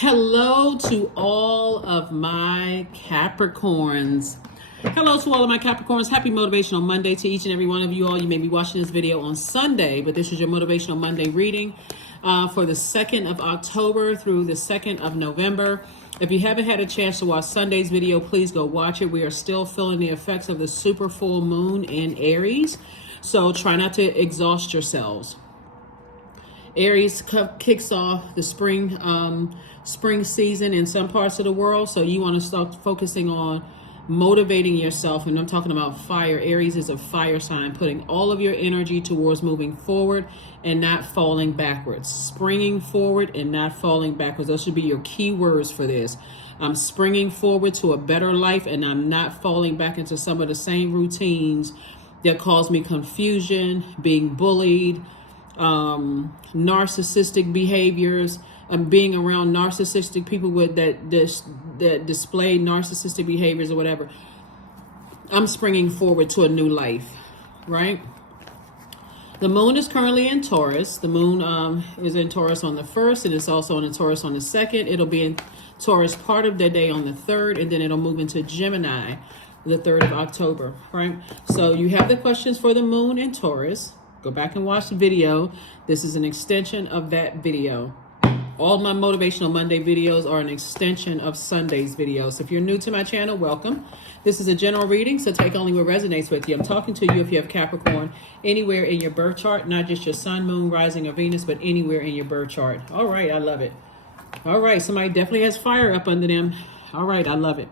Hello to all of my Capricorns. Hello to all of my Capricorns. Happy Motivational Monday to each and every one of you all. You may be watching this video on Sunday, but this is your Motivational Monday reading for the 2nd of October through the 2nd of November. If you haven't had a chance to watch Sunday's video, please go watch it. We are still feeling the effects of the super full moon in Aries, so try not to exhaust yourselves. Aries kicks off the spring season in some parts of the world, so you want to start focusing on motivating yourself. And I'm talking about fire. Aries is a fire sign, putting all of your energy towards moving forward and not falling backwards. Springing forward and not falling backwards. Those should be your key words for this. I'm springing forward to a better life, and I'm not falling back into some of the same routines that cause me confusion, being bullied, narcissistic behaviors, and being around narcissistic people that display narcissistic behaviors or whatever. I'm springing forward to a new life, right? The moon is currently in Taurus. The moon is in Taurus on the 1st, and it's also in Taurus on the 2nd. It'll be in Taurus part of the day on the 3rd, and then it'll move into Gemini the 3rd of October, right? So you have the questions for the moon in Taurus. Go back and watch the video. This is an extension of that video. All my Motivational Monday videos are an extension of Sunday's videos. So if you're new to my channel, welcome. This is a general reading, so take only what resonates with you. I'm talking to you if you have Capricorn anywhere in your birth chart, not just your sun, moon, rising, or Venus, but anywhere in your birth chart. All right, I love it. All right, somebody definitely has fire up under them. All right, I love it.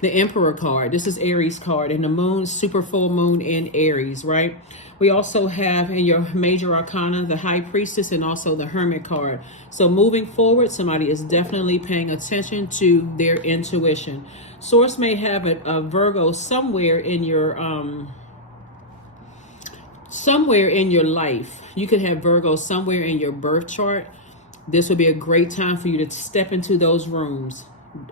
The Emperor card. This is Aries card, and the moon, super full moon in Aries, right? We also have in your major arcana the High Priestess and also the Hermit card. So moving forward, somebody is definitely paying attention to their intuition. Source may have a Virgo somewhere in your life. You could have Virgo somewhere in your birth chart. This would be a great time for you to step into those rooms.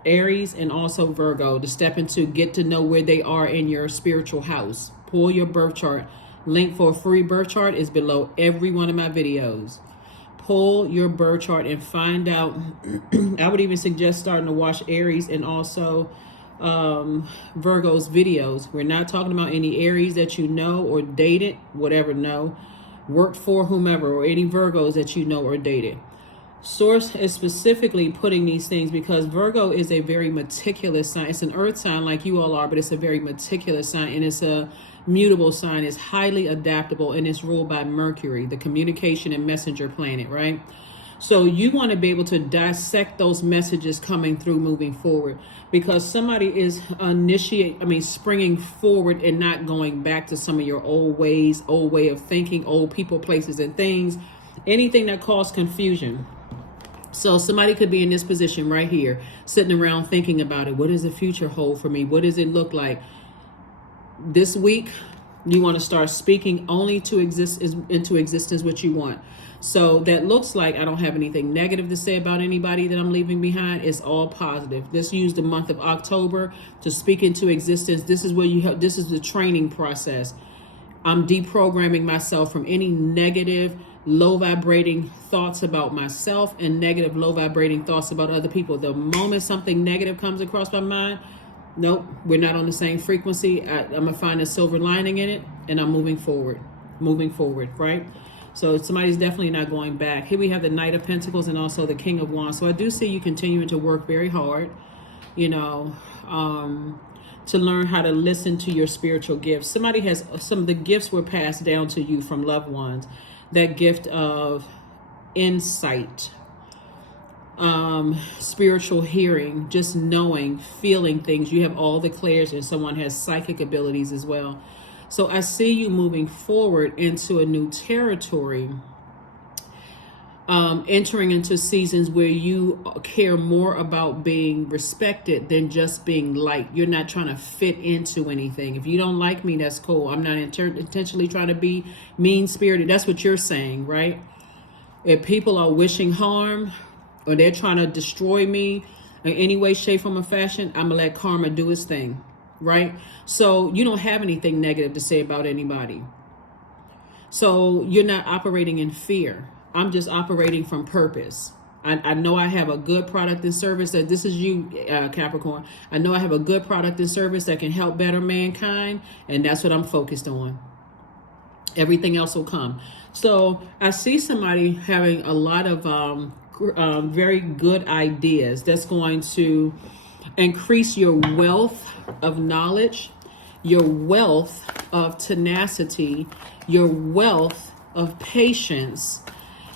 Aries and also Virgo, to step into, get to know where they are in your spiritual house. Pull your birth chart. Link for a free birth chart is below every one of my videos. Pull your birth chart and find out. I would even suggest starting to watch Aries and also Virgo's videos. We're not talking about any Aries that you know or dated, whatever, no. Worked for whomever, or any Virgos that you know or dated. Source is specifically putting these things because Virgo is a very meticulous sign. It's an earth sign like you all are, but it's a very meticulous sign, and it's a mutable sign. It's highly adaptable, and it's ruled by Mercury, the communication and messenger planet, right? So you want to be able to dissect those messages coming through moving forward, because somebody is springing forward and not going back to some of your old ways, old way of thinking, old people, places, and things, anything that caused confusion. So somebody could be in this position right here, sitting around thinking about it. What does the future hold for me? What does it look like? This week, you want to start speaking only into existence what you want. So that looks like I don't have anything negative to say about anybody that I'm leaving behind. It's all positive. Let's use the month of October to speak into existence. This is where this is the training process. I'm deprogramming myself from any negative, low vibrating thoughts about myself and negative, low vibrating thoughts about other people. The moment something negative comes across my mind, nope, we're not on the same frequency. I'm going to find a silver lining in it, and I'm moving forward, right? So somebody's definitely not going back. Here we have the Knight of Pentacles and also the King of Wands. So I do see you continuing to work very hard, to learn how to listen to your spiritual gifts. Somebody has some of the gifts were passed down to you from loved ones. That gift of insight, spiritual hearing, just knowing, feeling things. You have all the clairs, and someone has psychic abilities as well. So I see you moving forward into a new territory, entering into seasons where you care more about being respected than just being liked. You're not trying to fit into anything. If you don't like me, that's cool. I'm not intentionally trying to be mean-spirited. That's what you're saying, right? If people are wishing harm or they're trying to destroy me in any way, shape, form, or fashion, I'm going to let karma do its thing, right? So you don't have anything negative to say about anybody. So you're not operating in fear. I'm just operating from purpose. I know I have a good product and service that this is you, Capricorn. I know I have a good product and service that can help better mankind, and that's what I'm focused on. Everything else will come. So I see somebody having a lot of very good ideas that's going to increase your wealth of knowledge, your wealth of tenacity, your wealth of patience,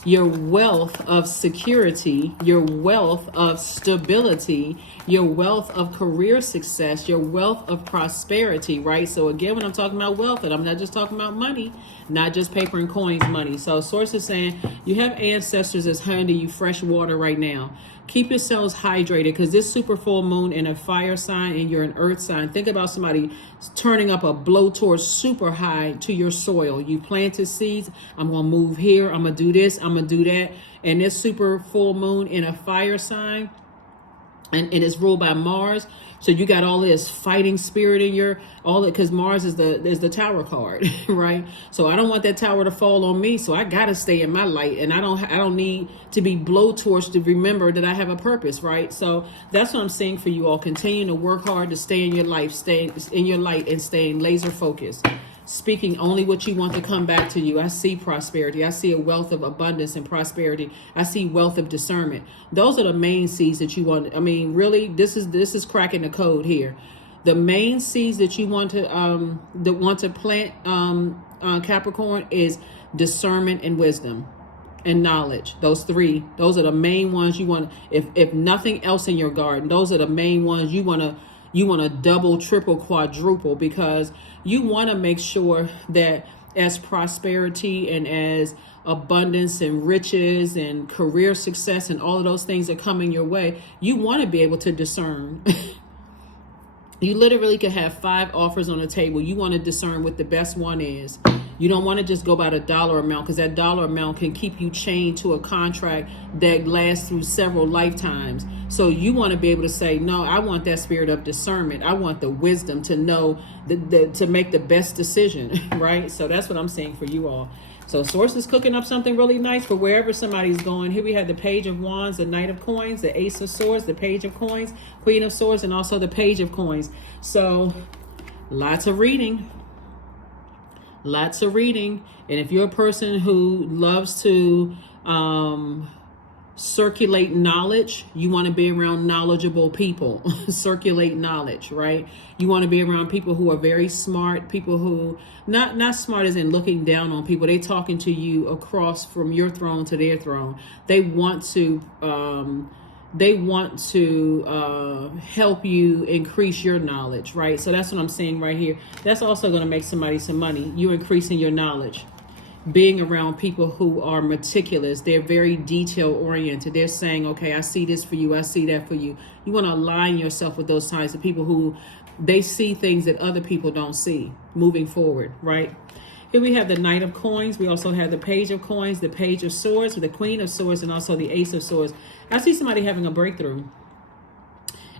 your wealth of security, your wealth of stability, your wealth of career success, your wealth of prosperity, right? So again, when I'm talking about wealth, and I'm not just talking about money, not just paper and coins money. So Source is saying you have ancestors that's handing you fresh water right now. Keep yourselves hydrated, because this super full moon in a fire sign and you're an earth sign. Think about somebody turning up a blowtorch super high to your soil. You planted seeds. I'm going to move here. I'm going to do this. I'm going to do that. And this super full moon in a fire sign, and it's ruled by Mars. So you got all this fighting spirit in your because Mars is the tower card, right? So I don't want that tower to fall on me. So I gotta stay in my light, and I don't need to be blowtorched to remember that I have a purpose, right? So that's what I'm saying for you all. Continue to work hard to stay in your life, stay in your light, and staying laser focused. Speaking only what you want to come back to you. I see prosperity. I see a wealth of abundance and prosperity. I see wealth of discernment. Those are the main seeds that you want. I mean, really, this is cracking the code here. The main seeds that you want to plant, Capricorn, is discernment and wisdom and knowledge. Those three. Those are the main ones you want. If nothing else in your garden, those are the main ones you want to double, triple, quadruple, because you want to make sure that as prosperity and as abundance and riches and career success and all of those things are coming your way, you want to be able to discern. You literally could have 5 offers on the table. You want to discern what the best one is. You don't want to just go by the dollar amount, because that dollar amount can keep you chained to a contract that lasts through several lifetimes. So you want to be able to say, no, I want that spirit of discernment. I want the wisdom to know to make the best decision, right? So that's what I'm saying for you all. So Source is cooking up something really nice for wherever somebody's going. Here we have the Page of Wands, the Knight of Coins, the Ace of Swords, the Page of Coins, Queen of Swords, and also the Page of Coins. So lots of reading. Lots of reading. And if you're a person who loves to circulate knowledge, you want to be around knowledgeable people. Circulate knowledge, right? You want to be around people who are very smart, people who not smart as in looking down on people. They talking to you across from your throne to their throne. They want to help you increase your knowledge, right? So that's what I'm saying right here. That's also going to make somebody some money. You increasing your knowledge. Being around people who are meticulous. They're very detail oriented. They're saying, okay, I see this for you. I see that for you. You want to align yourself with those types of people who they see things that other people don't see moving forward, right? Here we have the Knight of Coins. We also have the Page of Coins, the Page of Swords, the Queen of Swords, and also the Ace of Swords. I see somebody having a breakthrough.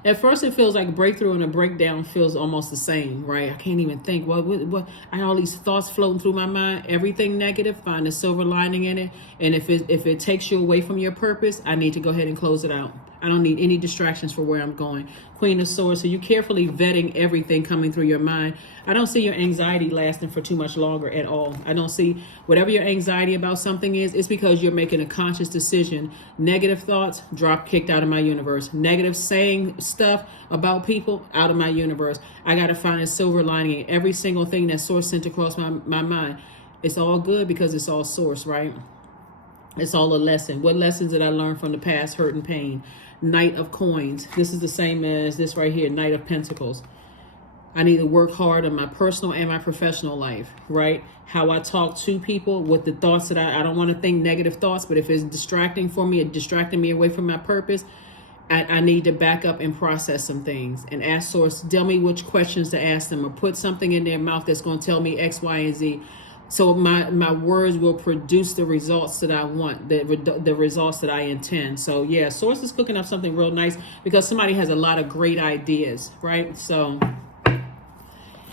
At first, it feels like a breakthrough, and a breakdown feels almost the same, right? I can't even think. What? I have all these thoughts floating through my mind. Everything negative, find a silver lining in it. And if it takes you away from your purpose, I need to go ahead and close it out. I don't need any distractions for where I'm going. Queen of Swords. So you're carefully vetting everything coming through your mind. I don't see your anxiety lasting for too much longer at all. I don't see whatever your anxiety about something is. It's because you're making a conscious decision. Negative thoughts, kicked out of my universe. Negative saying stuff about people, out of my universe. I got to find a silver lining in every single thing that Source sent across my mind. It's all good because it's all Source, right? It's all a lesson. What lessons did I learn from the past, hurt and pain? Knight of Coins. This is the same as this right here, Knight of Pentacles. I need to work hard on my personal and my professional life, right? How I talk to people with the thoughts that I don't want to think negative thoughts, but if it's distracting for me, distracting me away from my purpose, I need to back up and process some things and ask Source, tell me which questions to ask them, or put something in their mouth that's going to tell me X, Y, and Z. So my words will produce the results that I want, the results that I intend. So yeah, Source is cooking up something real nice because somebody has a lot of great ideas, right? So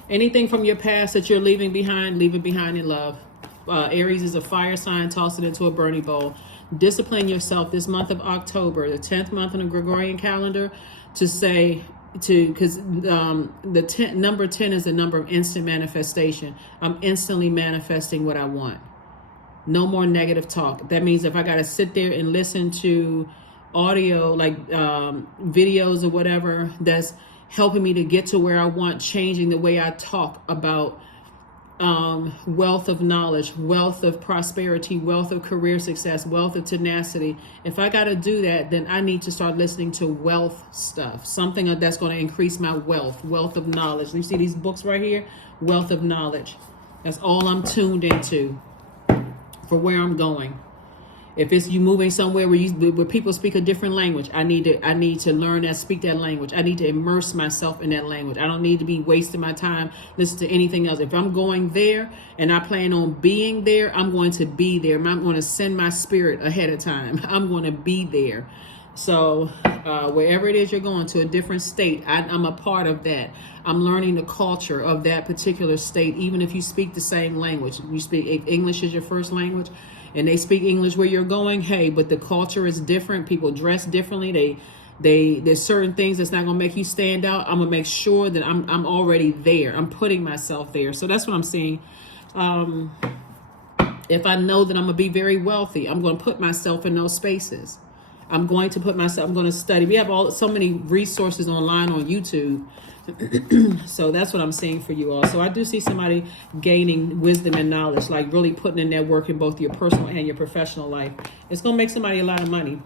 anything from your past that you're leaving behind, leave it behind in love. Aries is a fire sign, toss it into a burning bowl. Discipline yourself this month of October, the 10th month on the Gregorian calendar, to say, because number 10 is the number of instant manifestation. I'm instantly manifesting what I want. No more negative talk. That means if I got to sit there and listen to audio, like videos or whatever, that's helping me to get to where I want, changing the way I talk about wealth of knowledge, wealth of prosperity, wealth of career success, wealth of tenacity. If I got to do that, then I need to start listening to wealth stuff, something that's going to increase my wealth of knowledge. You see these books right here, wealth of knowledge. That's all I'm tuned into for where I'm going. If it's you moving somewhere where people speak a different language, I need to learn that, speak that language. I need to immerse myself in that language. I don't need to be wasting my time listening to anything else. If I'm going there and I plan on being there, I'm going to be there. I'm going to send my spirit ahead of time. I'm going to be there. So wherever it is you're going to, a different state, I'm a part of that. I'm learning the culture of that particular state, even if you speak the same language. You speak, if English is your first language, and they speak English where you're going, hey, but the culture is different. People dress differently. There's certain things that's not gonna make you stand out. I'm gonna make sure that I'm already there. I'm putting myself there. So that's what I'm seeing. If I know that I'm gonna be very wealthy, I'm gonna put myself in those spaces. I'm going to study. We have so many resources online on YouTube. So that's what I'm seeing for you all. So I do see somebody gaining wisdom and knowledge, like really putting in that work in both your personal and your professional life. It's going to make somebody a lot of money.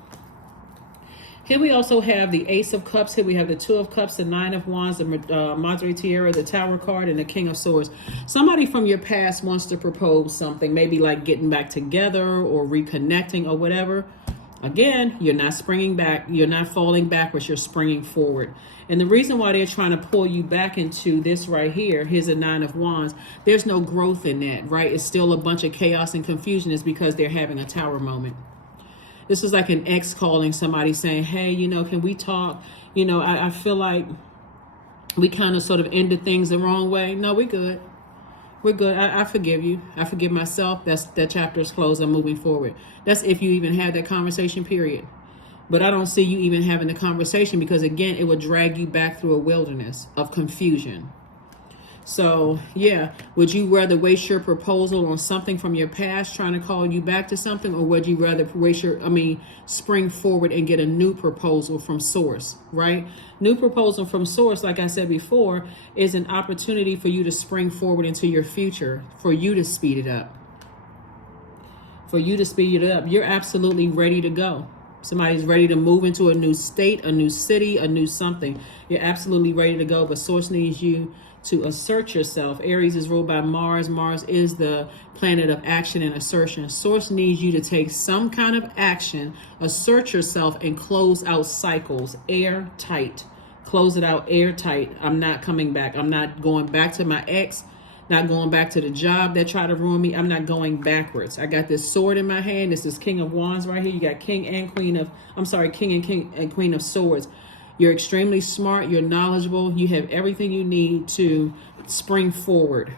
Here we also have the Ace of Cups. Here we have the Two of Cups, the Nine of Wands, the Madre Tierra, the Tower card, and the King of Swords. Somebody from your past wants to propose something, maybe like getting back together or reconnecting or whatever. Again, you're not springing back. You're not falling backwards. You're springing forward. And the reason why they're trying to pull you back into this right here, here's a Nine of Wands. There's no growth in that, right? It's still a bunch of chaos and confusion. Is because they're having a tower moment. This is like an ex calling somebody saying, hey, can we talk? I feel like we kind of sort of ended things the wrong way. No, we're good. We're good. I forgive you. I forgive myself. That chapter is closed. I'm moving forward. That's if you even had that conversation, period. But I don't see you even having the conversation because, again, it would drag you back through a wilderness of confusion. So, yeah, would you rather waste your proposal on something from your past trying to call you back to something, or would you rather spring forward and get a new proposal from source, right? New proposal from source, like I said before, is an opportunity for you to spring forward into your future, for you to speed it up. You're absolutely ready to go. Somebody's ready to move into a new state, a new city, a new something. You're absolutely ready to go, but source needs you to assert yourself. Aries is ruled by Mars. Mars is the planet of action and assertion. Source needs you to take some kind of action, assert yourself, and close out cycles airtight. Close it out airtight. I'm not coming back. I'm not going back to my ex. Not going back to the job that tried to ruin me. I'm not going backwards. I got this sword in my hand. This is King of Wands right here. You got King and Queen of Swords. You're extremely smart. You're knowledgeable. You have everything you need to spring forward.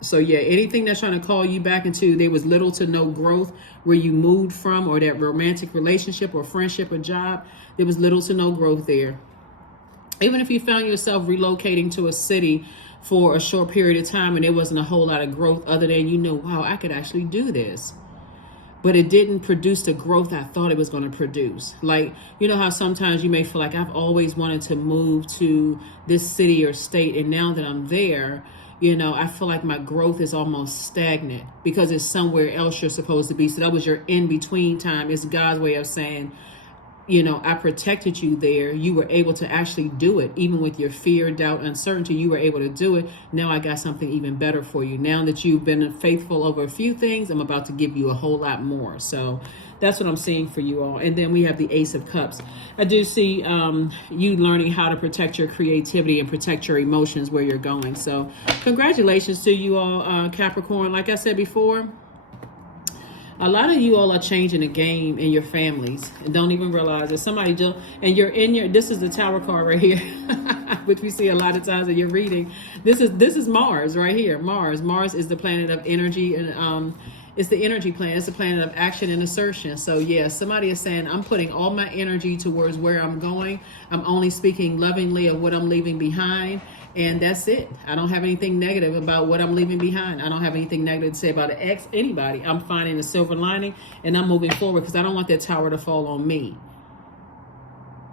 So yeah, anything that's trying to call you back into, there was little to no growth where you moved from, or that romantic relationship or friendship or job, there was little to no growth there. Even if you found yourself relocating to a city for a short period of time and there wasn't a whole lot of growth other than, wow, I could actually do this. But it didn't produce the growth I thought it was going to produce. Like, how sometimes you may feel like I've always wanted to move to this city or state, and now that I'm there, I feel like my growth is almost stagnant because it's somewhere else you're supposed to be. So that was your in-between time. It's God's way of saying, I protected you there. You were able to actually do it. Even with your fear, doubt, uncertainty, you were able to do it. Now I got something even better for you. Now that you've been faithful over a few things, I'm about to give you a whole lot more. So that's what I'm seeing for you all. And then we have the Ace of Cups. I do see you learning how to protect your creativity and protect your emotions where you're going. So congratulations to you all, Capricorn. Like I said before, a lot of you all are changing the game in your families and don't even realize it. Somebody just, and this is the Tower card right here, which we see a lot of times in your reading. This is Mars right here. Mars is the planet of energy It's the energy planet. It's the planet of action and assertion. So yeah, somebody is saying, I'm putting all my energy towards where I'm going. I'm only speaking lovingly of what I'm leaving behind. And that's it. I don't have anything negative about what I'm leaving behind. I don't have anything negative to say about anybody. I'm finding a silver lining and I'm moving forward because I don't want that tower to fall on me.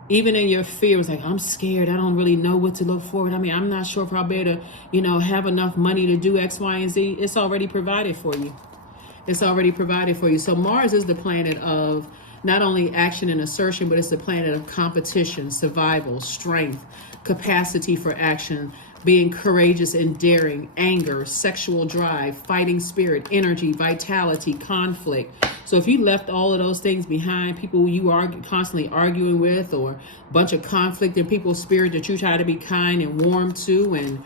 Even in your fear, it's like, I'm scared. I don't really know what to look forward. I mean, I'm not sure if I'll be able to, have enough money to do X, Y, and Z. It's already provided for you. It's already provided for you. So Mars is the planet of not only action and assertion, but it's the planet of competition, survival, strength, capacity for action, being courageous and daring, anger, sexual drive, fighting spirit, energy, vitality, conflict. So if you left all of those things behind, people you are constantly arguing with, or a bunch of conflict in people's spirit that you try to be kind and warm to, and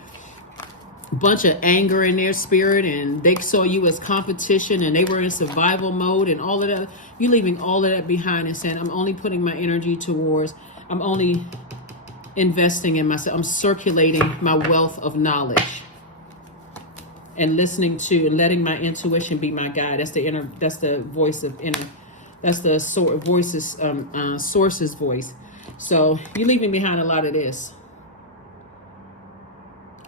a bunch of anger in their spirit, and they saw you as competition and they were in survival mode and all of that, you're leaving all of that behind and saying, I'm only putting my energy towards, I'm only investing in myself. I'm circulating my wealth of knowledge and listening to and letting my intuition be my guide. That's the voice of inner, that's the source's voice. So you're leaving behind a lot of this.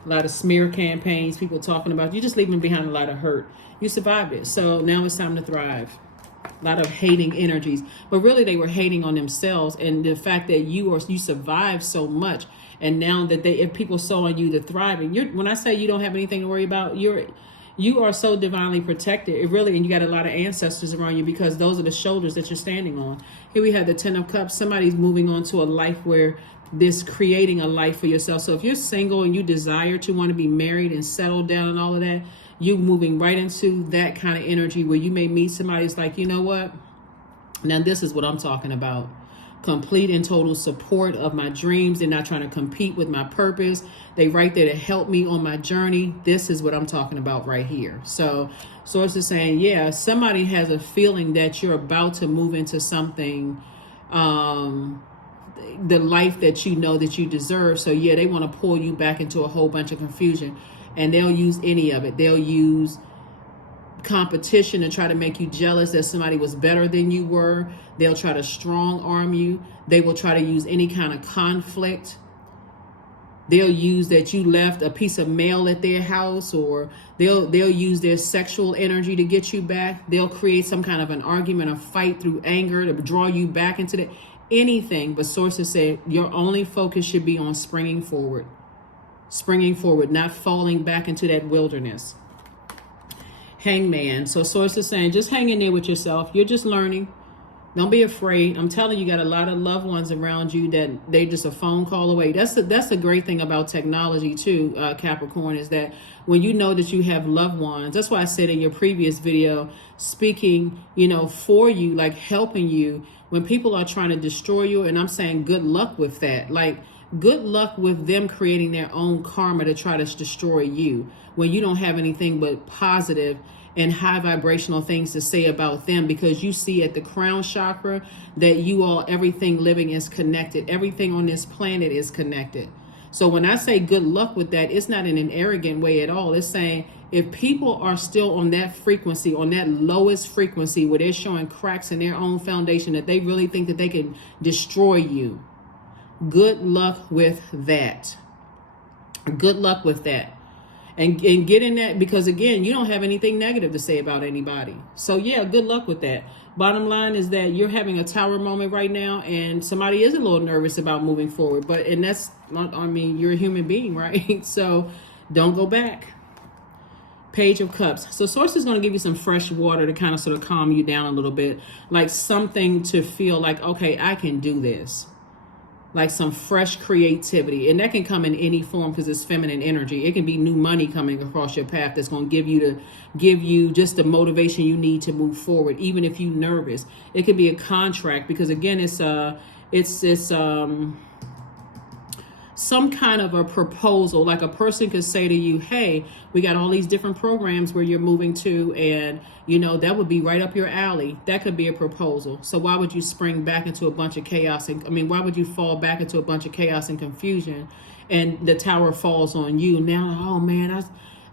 A lot of smear campaigns, people talking about you, just leaving behind a lot of hurt. You survived it. So now it's time to thrive. A lot of hating energies, but really they were hating on themselves, and the fact that you survived so much, and now that if people saw on you the thriving, when I say you don't have anything to worry about, you are so divinely protected. It really, and you got a lot of ancestors around you, because those are the shoulders that you're standing on. Here we have the Ten of Cups. Somebody's moving on to a life where this creating a life for yourself. So if you're single and you desire to want to be married and settle down and all of that, you moving right into that kind of energy where you may meet somebody who's like, you know what? Now this is what I'm talking about. Complete and total support of my dreams. They're not trying to compete with my purpose. They right there to help me on my journey. This is what I'm talking about right here. So Source is saying, yeah, somebody has a feeling that you're about to move into something, the life that you know that you deserve. So yeah, they want to pull you back into a whole bunch of confusion. And they'll use any of it. They'll use competition to try to make you jealous that somebody was better than you were. They'll try to strong arm you. They will try to use any kind of conflict. They'll use that you left a piece of mail at their house, or they'll use their sexual energy to get you back. They'll create some kind of an argument or fight through anger to draw you back into the anything. But sources say your only focus should be on springing forward, not falling back into that wilderness. Hangman. So source is saying, just hang in there with yourself. You're just learning. Don't be afraid. I'm telling you, got a lot of loved ones around you that they just a phone call away. That's the great thing about technology too, Capricorn, is that when you know that you have loved ones, that's why I said in your previous video, speaking, for you, like helping you when people are trying to destroy you. And I'm saying good luck with that. Like, good luck with them creating their own karma to try to destroy you when you don't have anything but positive and high vibrational things to say about them, because you see at the crown chakra that everything living is connected. Everything on this planet is connected. So when I say good luck with that, it's not in an arrogant way at all. It's saying if people are still on that frequency, on that lowest frequency where they're showing cracks in their own foundation, that they really think that they can destroy you, good luck with that. Good luck with that. And get in that, because again, you don't have anything negative to say about anybody. So yeah, good luck with that. Bottom line is that you're having a tower moment right now, and somebody is a little nervous about moving forward. But you're a human being, right? So don't go back. Page of Cups. So Source is going to give you some fresh water to kind of sort of calm you down a little bit, like something to feel like, okay, I can do this. Like some fresh creativity, and that can come in any form because it's feminine energy. It can be new money coming across your path that's going to give you just the motivation you need to move forward, even if you're nervous. It could be a contract, because again, it's some kind of a proposal. Like a person could say to you, hey, we got all these different programs where you're moving to, and that would be right up your alley. That could be a proposal. So why would you spring back into a bunch of chaos? Why would you fall back into a bunch of chaos and confusion, and the tower falls on you? Now, oh man,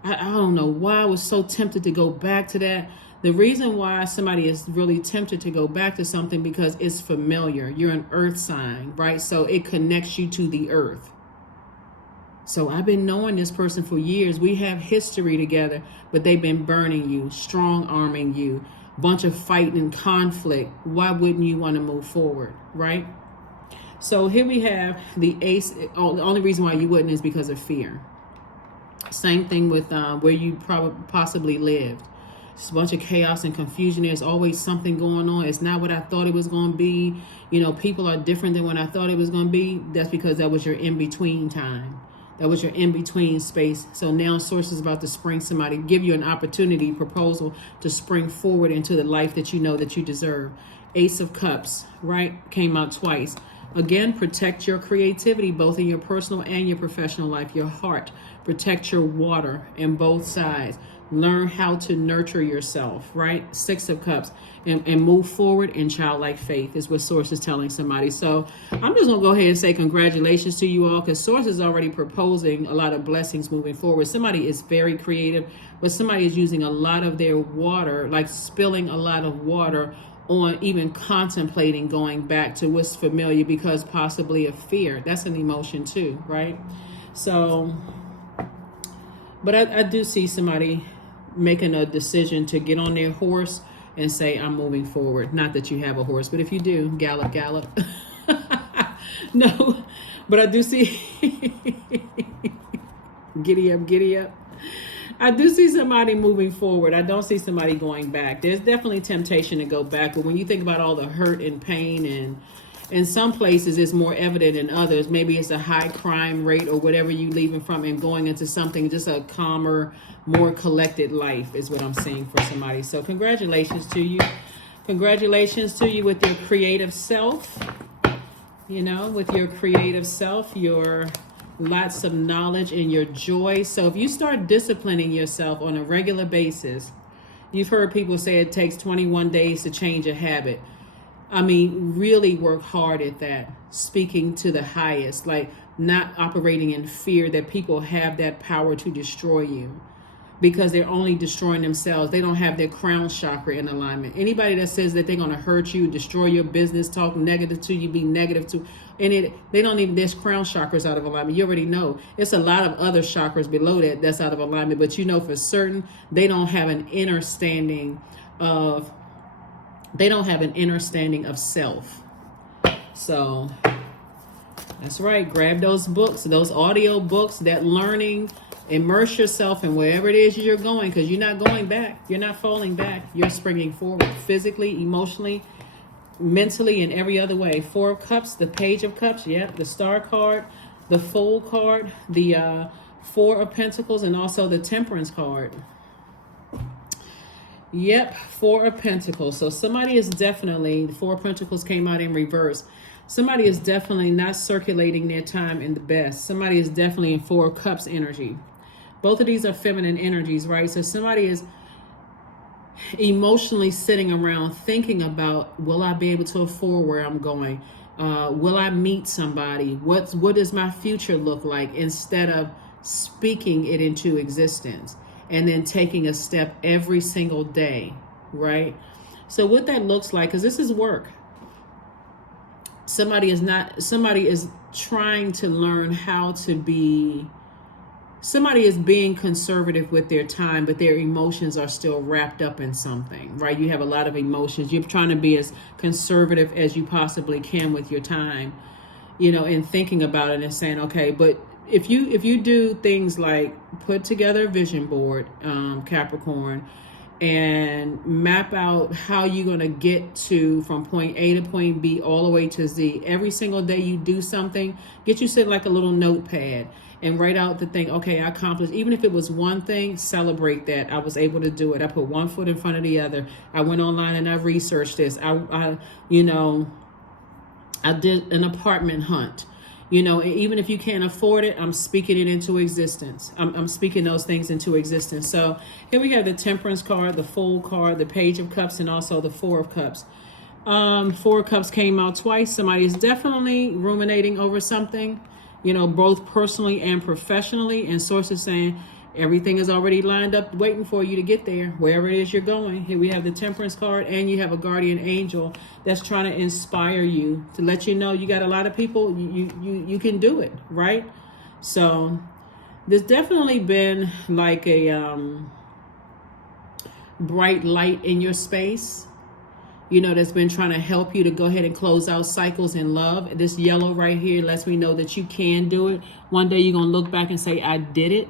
I don't know why I was so tempted to go back to that. The reason why somebody is really tempted to go back to something because it's familiar. You're an earth sign, right? So it connects you to the earth. So I've been knowing this person for years. We have history together, but they've been burning you, strong arming you, bunch of fight and conflict. Why wouldn't you want to move forward, right? So here we have the ace. The only reason why you wouldn't is because of fear. Same thing with where you possibly lived. It's a bunch of chaos and confusion. There's always something going on. It's not what I thought it was going to be. You know, people are different than what I thought it was going to be. That's because that was your in-between time. That was your in-between space. So now source is about to spring somebody, give you an opportunity, proposal to spring forward into the life that you know that you deserve. Ace of Cups, right? Came out twice. Again, protect your creativity, both in your personal and your professional life, your heart. Protect your water in both sides. Learn how to nurture yourself, right? Six of Cups, and move forward in childlike faith is what Source is telling somebody. So I'm just going to go ahead and say congratulations to you all, because Source is already proposing a lot of blessings moving forward. Somebody is very creative, but somebody is using a lot of their water, like spilling a lot of water on even contemplating going back to what's familiar because possibly of fear. That's an emotion too, right? So, but I do see somebody making a decision to get on their horse and say, I'm moving forward. Not that you have a horse, but if you do, gallop, gallop. No, but I do see, giddy up, giddy up. I do see somebody moving forward. I don't see somebody going back. There's definitely temptation to go back, but when you think about all the hurt and pain, and in some places it's more evident in others. Maybe it's a high crime rate or whatever you leaving from and going into something, just a calmer, more collected life is what I'm seeing for somebody. So congratulations to you. Congratulations to you with your creative self. You know, with your creative self, your lots of knowledge and your joy. So if you start disciplining yourself on a regular basis, you've heard people say it takes 21 days to change a habit. I mean, really work hard at that. Speaking to the highest, like not operating in fear that people have that power to destroy you, because they're only destroying themselves. They don't have their crown chakra in alignment. Anybody that says that they're going to hurt you, destroy your business, talk negative to you, be negative to, and they don't even, there's crown chakras out of alignment. You already know. It's a lot of other chakras below that's out of alignment, but you know for certain they don't have an inner standing of, self. So that's right. Grab those books, those audio books, that learning. Immerse yourself in wherever it is you're going, because you're not going back. You're not falling back. You're springing forward physically, emotionally, mentally, and every other way. Four of Cups, the Page of Cups, the Star card, the Fool card, the Four of Pentacles, and also the Temperance card. Yep, Four of Pentacles. So somebody is definitely, the Four of Pentacles came out in reverse. Somebody is definitely not circulating their time in the best. Somebody is definitely in Four of Cups energy. Both of these are feminine energies, right? So somebody is emotionally sitting around thinking about, will I be able to afford where I'm going? Will I meet somebody? What does my future look like? Instead of speaking it into existence and then taking a step every single day, right? So what that looks like, because this is work. Somebody is trying to learn how to be, somebody is being conservative with their time, but their emotions are still wrapped up in something, right? You have a lot of emotions. You're trying to be as conservative as you possibly can with your time, you know, and thinking about it and saying, okay, but if you do things like put together a vision board, Capricorn, and map out how you're going to get from point A to point B all the way to Z. Every single day you do something, get you set like a little notepad and write out the thing, okay, I accomplished. Even if it was one thing, celebrate that. I was able to do it. I put one foot in front of the other. I went online and I researched this. I did an apartment hunt. You know, even if you can't afford it, I'm speaking it into existence. I'm speaking those things into existence. So here we have the Temperance card, the Fool card, the Page of Cups, and also the Four of Cups. Four of Cups came out twice. Somebody is definitely ruminating over something, you know, both personally and professionally. And sources saying, Everything is already lined up waiting for you to get there, wherever it is you're going. Here we have the Temperance card, and you have a guardian angel that's trying to inspire you, to let you know you got a lot of people, you can do it, right? So there's definitely been like a bright light in your space, that's been trying to help you to go ahead and close out cycles in love. This yellow right here lets me know that you can do it. One day you're going to look back and say, I did it.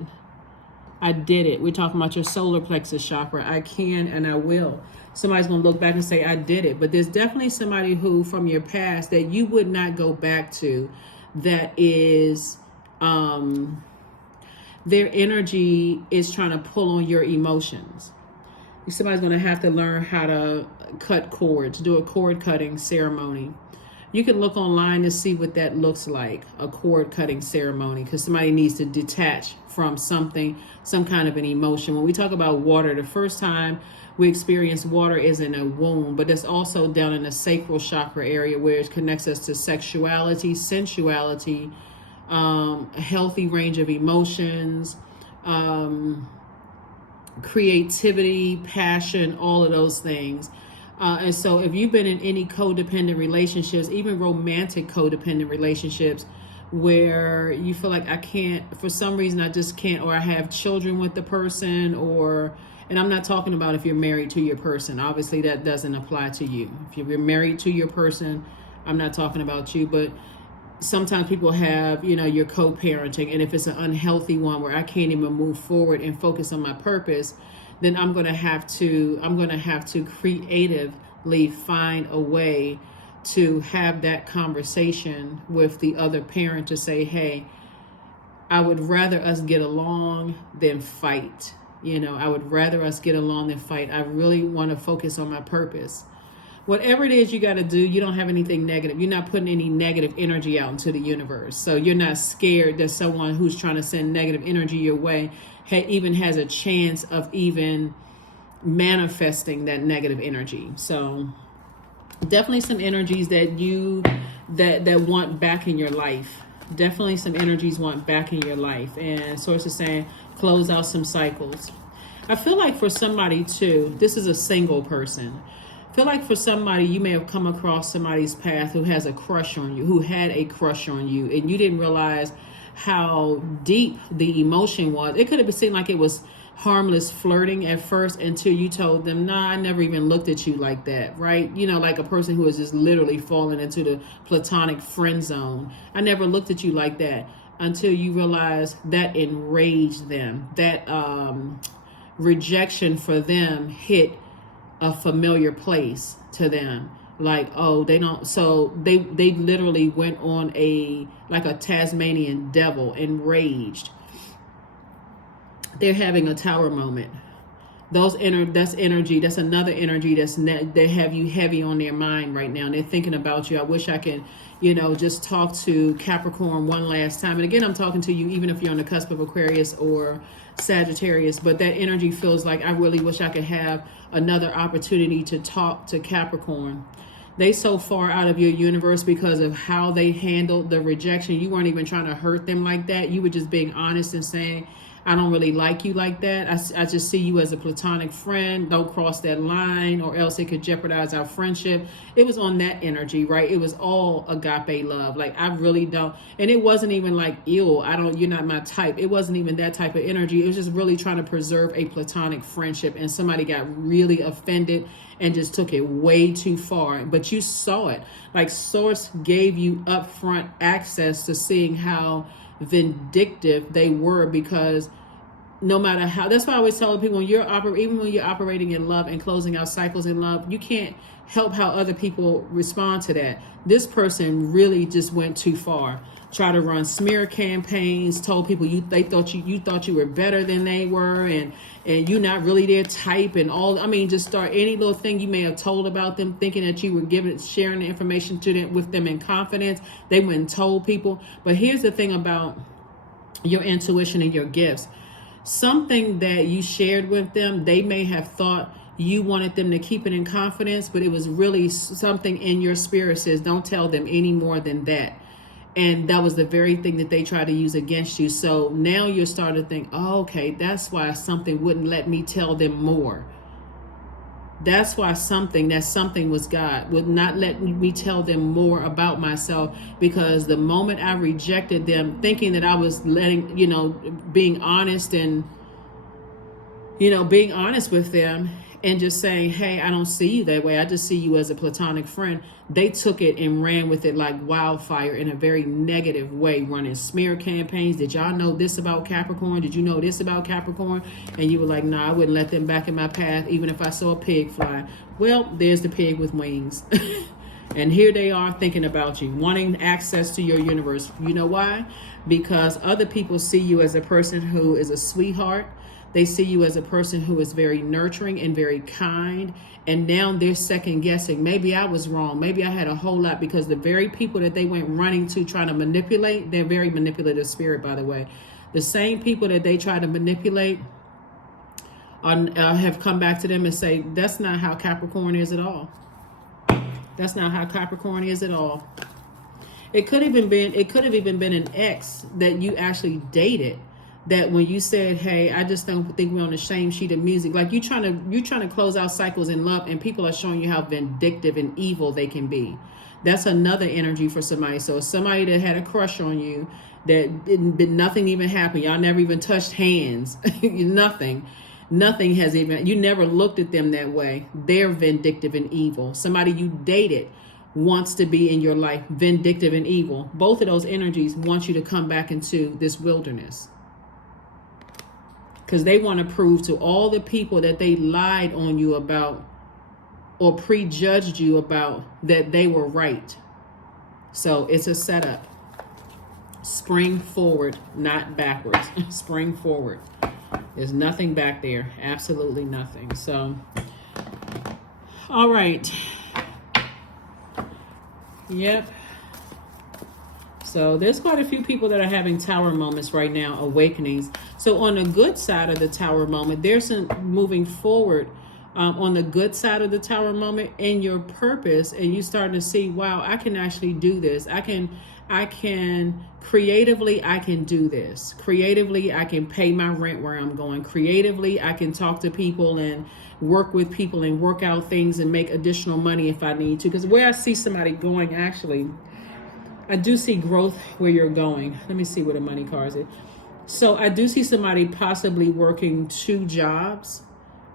I did it. We're talking about your solar plexus chakra. I can and I will. Somebody's going to look back and say, I did it. But there's definitely somebody who from your past that you would not go back to, that is, their energy is trying to pull on your emotions. Somebody's going to have to learn how to cut cords, do a cord cutting ceremony. You can look online to see what that looks like, a cord cutting ceremony, because somebody needs to detach from something, some kind of an emotion. When we talk about water, the first time we experience water is in a womb, but it's also down in the sacral chakra area, where it connects us to sexuality, sensuality, a healthy range of emotions, creativity, passion, all of those things. And so if you've been in any codependent relationships, even romantic codependent relationships, where you feel like I can't, for some reason I just can't, or I have children with the person, and I'm not talking about if you're married to your person. Obviously that doesn't apply to you. If you're married to your person, I'm not talking about you, but sometimes people have, you're co-parenting, and if it's an unhealthy one where I can't even move forward and focus on my purpose, then I'm going to have to creatively find a way to have that conversation with the other parent to say, hey, I would rather us get along than fight. I would rather us get along than fight. I really want to focus on my purpose. Whatever it is you got to do, you don't have anything negative. You're not putting any negative energy out into the universe. So you're not scared that someone who's trying to send negative energy your way even has a chance of even manifesting that negative energy. So definitely some energies that want back in your life. Definitely some energies want back in your life. And Source is saying, close out some cycles. I feel like for somebody too, this is a single person. I feel like for somebody, you may have come across somebody's path who has a crush on you, who had a crush on you, and you didn't realize how deep the emotion was. It could have seemed like it was harmless flirting at first until you told them, nah, I never even looked at you like that, right? Like a person who is just literally falling into the platonic friend zone. I never looked at you like that, until you realize that enraged them. That rejection for them hit a familiar place to them. Like, oh, they don't, so they literally went on like a Tasmanian devil, enraged. They're having a tower moment. That's energy. That's another energy they have you heavy on their mind right now. And they're thinking about you. I wish I could, just talk to Capricorn one last time. And again, I'm talking to you even if you're on the cusp of Aquarius or Sagittarius. But that energy feels like I really wish I could have another opportunity to talk to Capricorn. They so far out of your universe because of how they handled the rejection. You weren't even trying to hurt them like that. You were just being honest and saying, I don't really like you like that. I just see you as a platonic friend. Don't cross that line, or else it could jeopardize our friendship. It was on that energy, right? It was all agape love. Like, I really don't. And it wasn't even like, ew, you're not my type. It wasn't even that type of energy. It was just really trying to preserve a platonic friendship. And somebody got really offended and just took it way too far. But you saw it. Like, Source gave you upfront access to seeing how vindictive they were, because no matter how, that's why I always tell people, even when you're operating in love and closing out cycles in love, you can't help how other people respond to that. This person really just went too far. Try to run smear campaigns, told people they thought you were better than they were, and you're not really their type, and all. I mean, just start any little thing you may have told about them, thinking that you were sharing the information to them with them in confidence. They went and told people. But here's the thing about your intuition and your gifts. Something that you shared with them, they may have thought you wanted them to keep it in confidence, but it was really something in your spirit says, don't tell them any more than that. And that was the very thing that they tried to use against you. So now you're starting to think, oh, okay, that's why something wouldn't let me tell them more. That's why that something was God, would not let me tell them more about myself, because the moment I rejected them, thinking that I was letting, being honest and, being honest with them and just saying, hey, I don't see you that way. I just see you as a platonic friend. They took it and ran with it like wildfire in a very negative way, running smear campaigns. Did y'all know this about Capricorn? Did you know this about Capricorn? And you were like, no, I wouldn't let them back in my path, even if I saw a pig fly. Well, there's the pig with wings. And here they are thinking about you, wanting access to your universe. You know why? Because other people see you as a person who is a sweetheart. They see you as a person who is very nurturing and very kind. And now they're second guessing. Maybe I was wrong. Maybe I had a whole lot, because the very people that they went running to trying to manipulate, they're very manipulative spirit, by the way. The same people that they try to manipulate have come back to them and say, that's not how Capricorn is at all. That's not how Capricorn is at all. It could have even been an ex that you actually dated, that when you said, hey, I just don't think we're on the same sheet of music, like you're trying to close out cycles in love, and people are showing you how vindictive and evil they can be. That's another energy for somebody. So somebody that had a crush on you, that nothing even happened. Y'all never even touched hands. Nothing has even, you never looked at them that way. They're vindictive and evil. Somebody you dated wants to be in your life, vindictive and evil. Both of those energies want you to come back into this wilderness, because they want to prove to all the people that they lied on you about or prejudged you about that they were right. So it's a setup. Spring forward, not backwards. Spring forward. There's nothing back there. Absolutely nothing. So, all right. Yep. So there's quite a few people that are having tower moments right now, awakenings. So on the good side of the tower moment, there's some moving forward on the good side of the tower moment in your purpose, and you starting to see, wow, I can actually do this. I can creatively, I can do this. Creatively, I can pay my rent where I'm going. Creatively, I can talk to people and work with people and work out things and make additional money if I need to. Because where I see somebody going, actually, I do see growth where you're going. Let me see what the money card is. So I do see somebody possibly working 2 jobs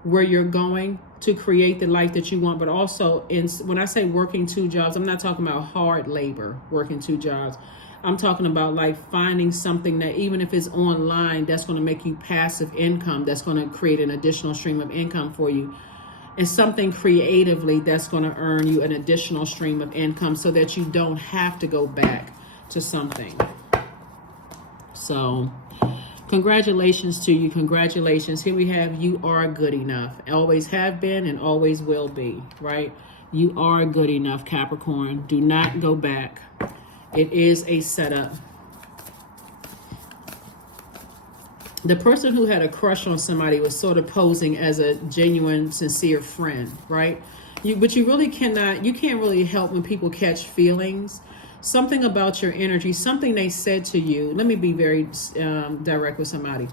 where you're going to create the life that you want. But also, when I say working 2 jobs, I'm not talking about hard labor, working 2 jobs. I'm talking about like finding something that, even if it's online, that's going to make you passive income, that's going to create an additional stream of income for you. And something creatively that's going to earn you an additional stream of income, so that you don't have to go back to something. So congratulations to you. Congratulations. Here we have, you are good enough. Always have been and always will be, right? You are good enough, Capricorn. Do not go back. It is a setup. The person who had a crush on somebody was sort of posing as a genuine, sincere friend, right? But you really cannot, you can't really help when people catch feelings. Something about your energy, something they said to you. Let me be very direct with somebody.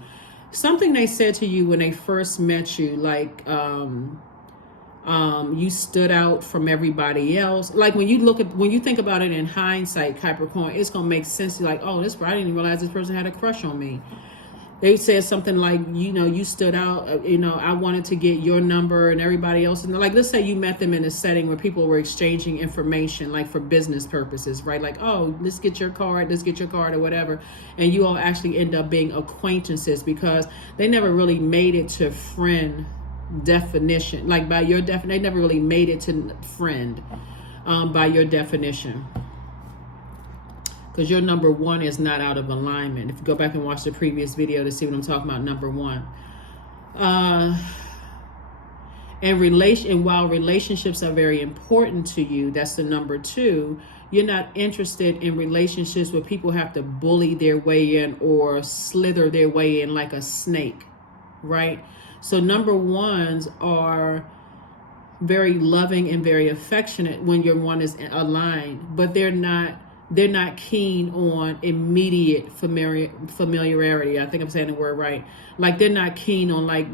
Something they said to you when they first met you, like you stood out from everybody else. Like when you think about it in hindsight, Capricorn, it's gonna make sense. You're like, oh, I didn't even realize this person had a crush on me. They said something like, you stood out, I wanted to get your number and everybody else. And like, let's say you met them in a setting where people were exchanging information, like for business purposes, right? Like, oh, let's get your card or whatever. And you all actually end up being acquaintances, because they never really made it to friend definition. Like by your definition, they never really made it to friend by your definition. Because your number 1 is not out of alignment. If you go back and watch the previous video to see what I'm talking about, number 1. And while relationships are very important to you, that's the number 2. You're not interested in relationships where people have to bully their way in or slither their way in like a snake, right? So number 1s are very loving and very affectionate when your 1 is aligned, but they're not they're not keen on immediate familiarity. I think I'm saying the word right. Like they're not keen on like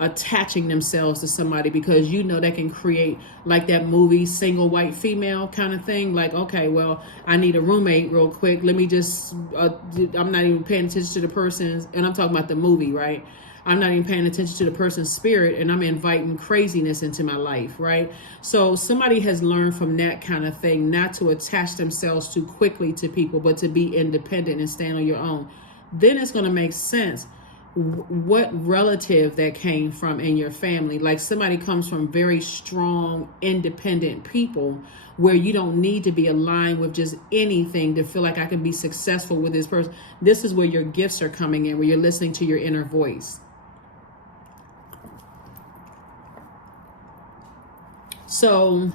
attaching themselves to somebody, because you know that can create like that movie Single White Female kind of thing. Like, okay, well, I need a roommate real quick. Let me just, I'm not even paying attention to the person's, and I'm talking about the movie, right? I'm not even paying attention to the person's spirit, and I'm inviting craziness into my life, right? So somebody has learned from that kind of thing not to attach themselves too quickly to people, but to be independent and stand on your own. Then it's going to make sense what relative that came from in your family. Like somebody comes from very strong, independent people where you don't need to be aligned with just anything to feel like I can be successful with this person. This is where your gifts are coming in, where you're listening to your inner voice. So,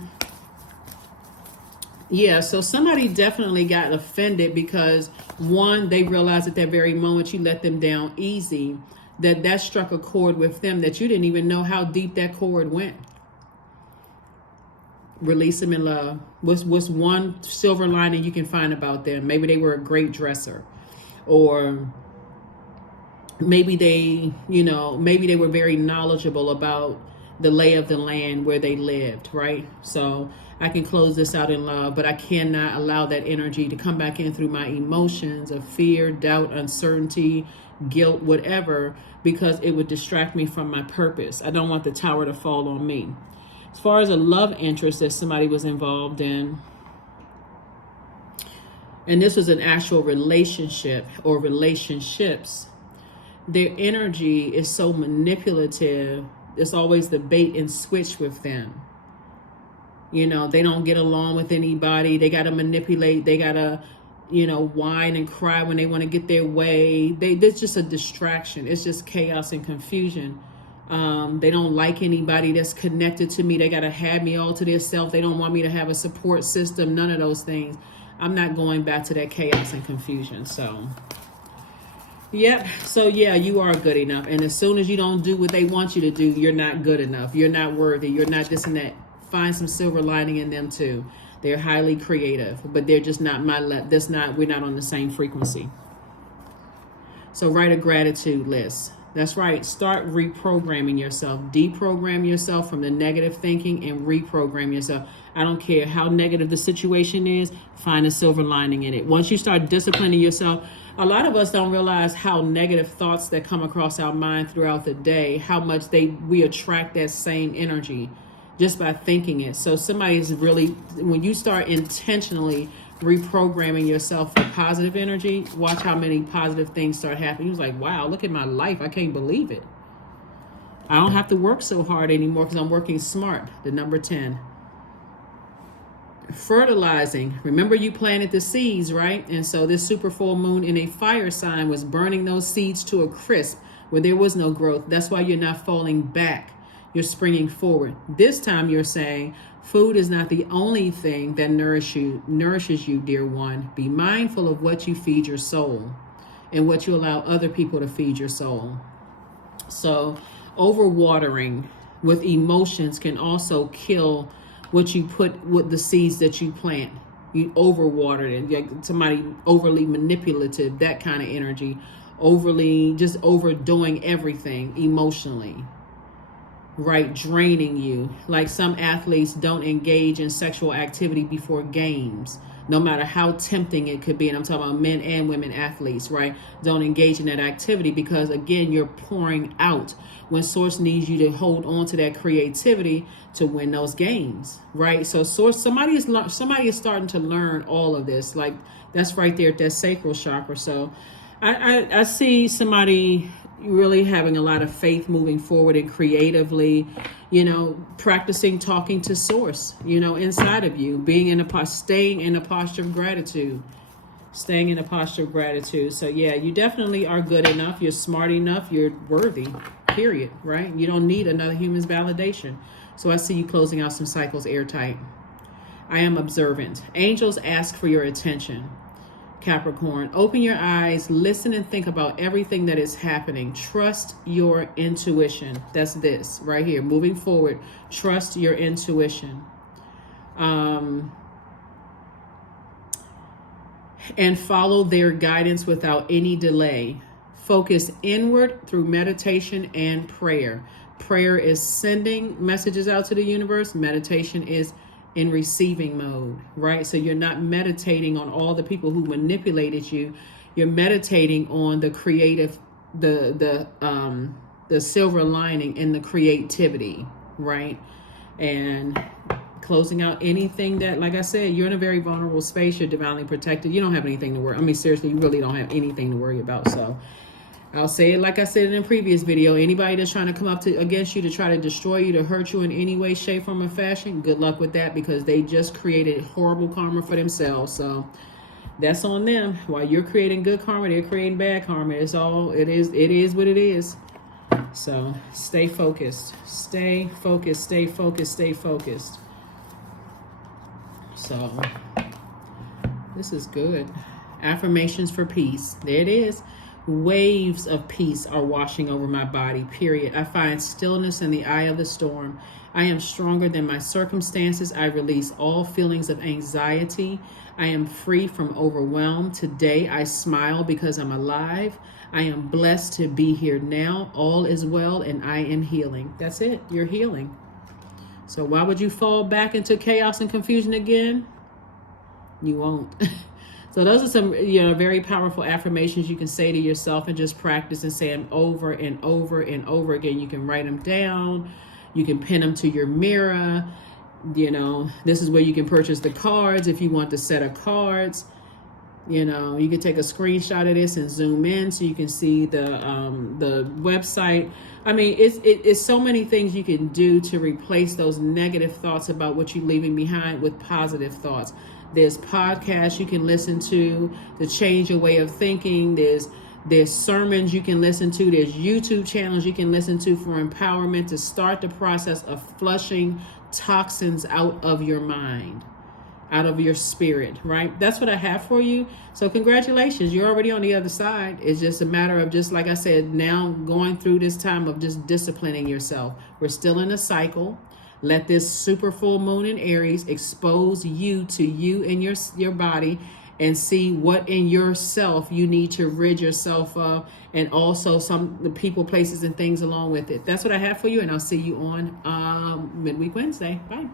yeah, so somebody definitely got offended because, one, they realized at that very moment you let them down easy, that struck a chord with them that you didn't even know how deep that chord went. Release them in love. What's one silver lining you can find about them? Maybe they were a great dresser, or maybe they were very knowledgeable about the lay of the land where they lived, right? So I can close this out in love, but I cannot allow that energy to come back in through my emotions of fear, doubt, uncertainty, guilt, whatever, because it would distract me from my purpose. I don't want the tower to fall on me. As far as a love interest that somebody was involved in, and this was an actual relationship or relationships, their energy is so manipulative. It's always the bait and switch with them. You know, they don't get along with anybody. They got to manipulate. They got to, whine and cry when they want to get their way. It's just a distraction. It's just chaos and confusion. They don't like anybody that's connected to me. They got to have me all to themselves. They don't want me to have a support system. None of those things. I'm not going back to that chaos and confusion. So, yep. So, yeah, you are good enough. And as soon as you don't do what they want you to do, you're not good enough. You're not worthy. You're not this and that. Find some silver lining in them too. They're highly creative, but they're just not we're not on the same frequency. So write a gratitude list. That's right. Start reprogramming yourself. Deprogram yourself from the negative thinking and reprogram yourself. I don't care how negative the situation is, find a silver lining in it. Once you start disciplining yourself, a lot of us don't realize how negative thoughts that come across our mind throughout the day, how much we attract that same energy just by thinking it. So somebody's really, when you start intentionally reprogramming yourself for positive energy, watch how many positive things start happening. He was like, wow, look at my life. I can't believe it. I don't have to work so hard anymore because I'm working smart. The number 10. Fertilizing. Remember you planted the seeds, right? And so this super full moon in a fire sign was burning those seeds to a crisp where there was no growth. That's why you're not falling back. You're springing forward. This time you're saying food is not the only thing that nourishes you, dear one. Be mindful of what you feed your soul and what you allow other people to feed your soul. So overwatering with emotions can also kill what you put with the seeds that you plant. You overwatered it. Like somebody overly manipulative, that kind of energy, just overdoing everything emotionally. Right, draining you. Like some athletes don't engage in sexual activity before games, no matter how tempting it could be. And I'm talking about men and women athletes, right? Don't engage in that activity because, again, you're pouring out when source needs you to hold on to that creativity to win those games, right? So somebody is starting to learn all of this. Like that's right there at that sacral chakra. So I see somebody really having a lot of faith moving forward and creatively, practicing talking to source, inside of you, staying in a posture of gratitude, So yeah, you definitely are good enough. You're smart enough. You're worthy, period. Right. You don't need another human's validation. So I see you closing out some cycles airtight. I am observant. Angels ask for your attention. Capricorn, open your eyes, listen and think about everything that is happening. Trust your intuition. That's this right here. Moving forward, trust your intuition. and follow their guidance without any delay. Focus inward through meditation and prayer. Prayer is sending messages out to the universe. Meditation is in receiving mode, right? So you're not meditating on all the people who manipulated you. You're meditating on the creative, the silver lining and the creativity, right? And closing out anything that, like I said, you're in a very vulnerable space. You're divinely protected. You don't have anything to worry. I mean, seriously, you really don't have anything to worry about. So I'll say it like I said in a previous video. Anybody that's trying to come up against you to try to destroy you, to hurt you in any way, shape, form, or fashion, good luck with that, because they just created horrible karma for themselves. So that's on them. While you're creating good karma, they're creating bad karma. It is what it is. So stay focused. Stay focused. Stay focused. Stay focused. So this is good. Affirmations for peace. There it is. Waves of peace are washing over my body, period. I find stillness in the eye of the storm. I am stronger than my circumstances. I release all feelings of anxiety. I am free from overwhelm. Today I smile because I'm alive. I am blessed to be here now. All is well and I am healing. That's it. You're healing. So why would you fall back into chaos and confusion again? You won't. So those are some, very powerful affirmations you can say to yourself and just practice and say them over and over and over again. You can write them down. You can pin them to your mirror. This is where you can purchase the cards if you want the set of cards. You can take a screenshot of this and zoom in so you can see the website. I mean, it's so many things you can do to replace those negative thoughts about what you're leaving behind with positive thoughts. There's podcasts you can listen to change your way of thinking. There's sermons you can listen to. There's YouTube channels you can listen to for empowerment to start the process of flushing toxins out of your mind, out of your spirit, right? That's what I have for you. So congratulations, you're already on the other side. It's just a matter of, just like I said, now going through this time of just disciplining yourself. We're still in a cycle. Let this super full moon in Aries expose you to you and your body, and see what in yourself you need to rid yourself of, and also the people, places, and things along with it. That's what I have for you, and I'll see you on Midweek Wednesday. Bye.